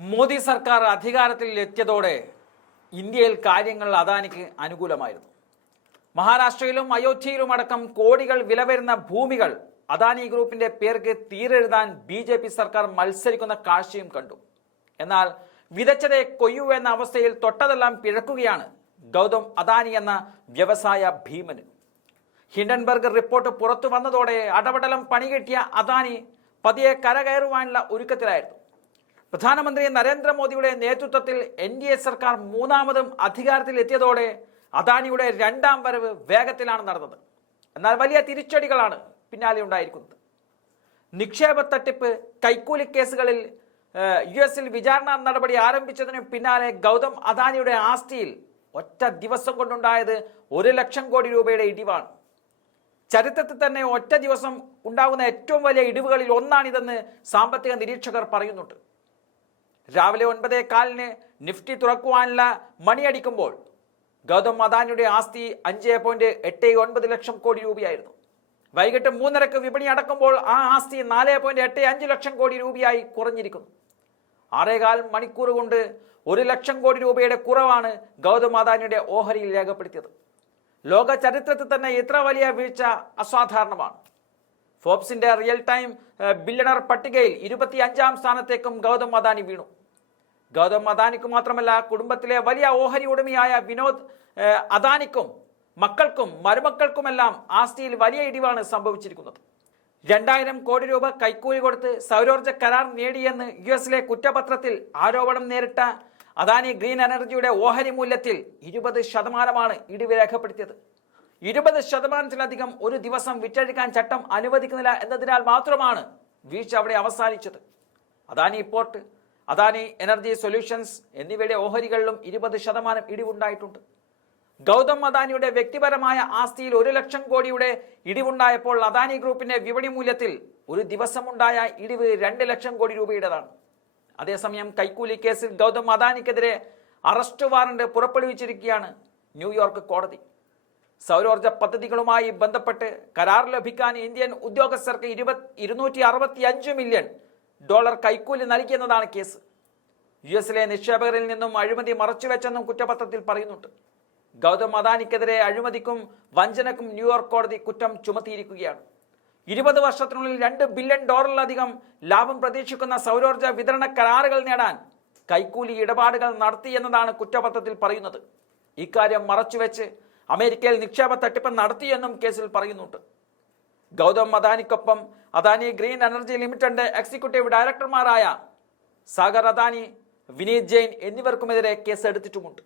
മോദി സർക്കാർ അധികാരത്തിൽ എത്തിയതോടെ ഇന്ത്യയിൽ കാര്യങ്ങൾ അദാനിക്ക് അനുകൂലമായിരുന്നു. മഹാരാഷ്ട്രയിലും അയോധ്യയിലും അടക്കം കോടികൾ വില വരുന്ന ഭൂമികൾ അദാനി ഗ്രൂപ്പിന്റെ പേർക്ക് തീരെഴുതാൻ BJP സർക്കാർ മത്സരിക്കുന്ന കാഴ്ചയും കണ്ടു. എന്നാൽ വിതച്ചതേ കൊയ്യൂ എന്ന അവസ്ഥയിൽ തൊട്ടതെല്ലാം പിഴക്കുകയാണ് ഗൗതം അദാനി എന്ന വ്യവസായ ഭീമന്. ഹിൻഡൻബർഗ് റിപ്പോർട്ട് പുറത്തു വന്നതോടെ അടപടലം പണികിട്ടിയ അദാനി പതിയെ കരകയറുവാനുള്ള ഒരുക്കത്തിലായിരുന്നു. പ്രധാനമന്ത്രി നരേന്ദ്രമോദിയുടെ നേതൃത്വത്തിൽ NDA സർക്കാർ മൂന്നാമതും അധികാരത്തിൽ എത്തിയതോടെ അദാനിയുടെ രണ്ടാം വരവ് വേഗത്തിലാണ് നടന്നത്. എന്നാൽ വലിയ തിരിച്ചടികളാണ് പിന്നാലെ ഉണ്ടായിരിക്കുന്നത്. നിക്ഷേപ തട്ടിപ്പ്, കൈക്കൂലി കേസുകളിൽ US വിചാരണ നടപടി ആരംഭിച്ചതിന് പിന്നാലെ ഗൗതം അദാനിയുടെ ആസ്തിയിൽ ഒറ്റ ദിവസം കൊണ്ടുണ്ടായത് 1 ലക്ഷം കോടി രൂപയുടെ ഇടിവാണ്. ചരിത്രത്തിൽ തന്നെ ഒറ്റ ദിവസം ഉണ്ടാകുന്ന ഏറ്റവും വലിയ ഇടിവുകളിൽ ഒന്നാണിതെന്ന് സാമ്പത്തിക നിരീക്ഷകർ പറയുന്നുണ്ട്. രാവിലെ 9:15 നിഫ്റ്റി തുറക്കുവാനുള്ള മണിയടിക്കുമ്പോൾ ഗൗതം അദാനിയുടെ ആസ്തി 5.89 ലക്ഷം കോടി രൂപയായിരുന്നു. വൈകിട്ട് 3:30 വിപണി അടക്കുമ്പോൾ ആ ആസ്തി 4.85 ലക്ഷം കോടി രൂപയായി കുറഞ്ഞിരിക്കുന്നു. 6.25 മണിക്കൂർ കൊണ്ട് 1 ലക്ഷം കോടി രൂപയുടെ കുറവാണ് ഗൗതം അദാനിയുടെ ഓഹരിയിൽ രേഖപ്പെടുത്തിയത്. ലോക ചരിത്രത്തിൽ തന്നെ ഇത്ര വലിയ വീഴ്ച അസാധാരണമാണ്. ഫോബ്സിന്റെ റിയൽ ടൈം ബില്യണർ പട്ടികയിൽ 25ാം സ്ഥാനത്തേക്കും ഗൗതം അദാനി വീണു. ഗൗതം അദാനിക്ക് മാത്രമല്ല, കുടുംബത്തിലെ വലിയ ഓഹരി ഉടമയായ വിനോദ് അദാനിക്കും മക്കൾക്കും മരുമക്കൾക്കുമെല്ലാം ആസ്തിയിൽ വലിയ ഇടിവാണ് സംഭവിച്ചിരിക്കുന്നത്. 2000 കോടി രൂപ കൈക്കൂലി കൊടുത്ത് സൗരോർജ്ജ കരാർ നേടിയെന്ന് US കുറ്റപത്രത്തിൽ ആരോപണം നേരിട്ട അദാനി ഗ്രീൻ എനർജിയുടെ ഓഹരി മൂല്യത്തിൽ 20% ഇടിവ് രേഖപ്പെടുത്തിയത്. 20%-ലധികം ഒരു ദിവസം വിറ്റഴിക്കാൻ ചട്ടം അനുവദിക്കുന്നില്ല എന്നതിനാൽ മാത്രമാണ് വീഴ്ച അവിടെ അവസാനിച്ചത്. Adani port, Adani energy solutions എന്നിവയുടെ ഓഹരികളിലും 20% ഇടിവുണ്ടായിട്ടുണ്ട്. ഗൗതം അദാനിയുടെ വ്യക്തിപരമായ ആസ്തിയിൽ 1 ലക്ഷം കോടിയുടെ ഇടിവുണ്ടായപ്പോൾ അദാനി ഗ്രൂപ്പിന്റെ വിപണി മൂല്യത്തിൽ ഒരു ദിവസമുണ്ടായ ഇടിവ് 2 ലക്ഷം കോടി രൂപയുടേതാണ്. അതേസമയം കൈക്കൂലി കേസിൽ ഗൗതം അദാനിക്കെതിരെ അറസ്റ്റ് വാറന്റ് പുറപ്പെടുവിച്ചിരിക്കുകയാണ് ന്യൂയോർക്ക് കോടതി. സൗരോർജ്ജ പദ്ധതികളുമായി ബന്ധപ്പെട്ട് കരാർ ലഭിക്കാൻ ഇന്ത്യൻ ഉദ്യോഗസ്ഥർക്ക് $265 മില്യൺ കൈക്കൂലി നൽകിയെന്നതാണ് കേസ്. US നിക്ഷേപകരിൽ നിന്നും അഴിമതി മറച്ചുവെച്ചെന്നും കുറ്റപത്രത്തിൽ പറയുന്നുണ്ട്. ഗൗതം അദാനിക്കെതിരെ അഴിമതിക്കും വഞ്ചനക്കും ന്യൂയോർക്ക് കോടതി കുറ്റം ചുമത്തിയിരിക്കുകയാണ്. 20 വർഷത്തിനുള്ളിൽ $2 ബില്യൺ ലാഭം പ്രതീക്ഷിക്കുന്ന സൗരോർജ്ജ വിതരണ കരാറുകൾ നേടാൻ കൈക്കൂലി ഇടപാടുകൾ നടത്തി എന്നതാണ് കുറ്റപത്രത്തിൽ പറയുന്നത്. ഇക്കാര്യം മറച്ചുവെച്ച് അമേരിക്കയിൽ നിക്ഷേപ തട്ടിപ്പ് നടത്തിയെന്നും കേസിൽ പറയുന്നുണ്ട്. ഗൗതം അദാനിക്കൊപ്പം അദാനി ഗ്രീൻ എനർജി ലിമിറ്റഡിന്റെ എക്സിക്യൂട്ടീവ് ഡയറക്ടർമാരായ സാഗർ അദാനി, വിനീത് ജെയിൻ എന്നിവർക്കുമെതിരെ കേസ് എടുത്തിട്ടുമുണ്ട്.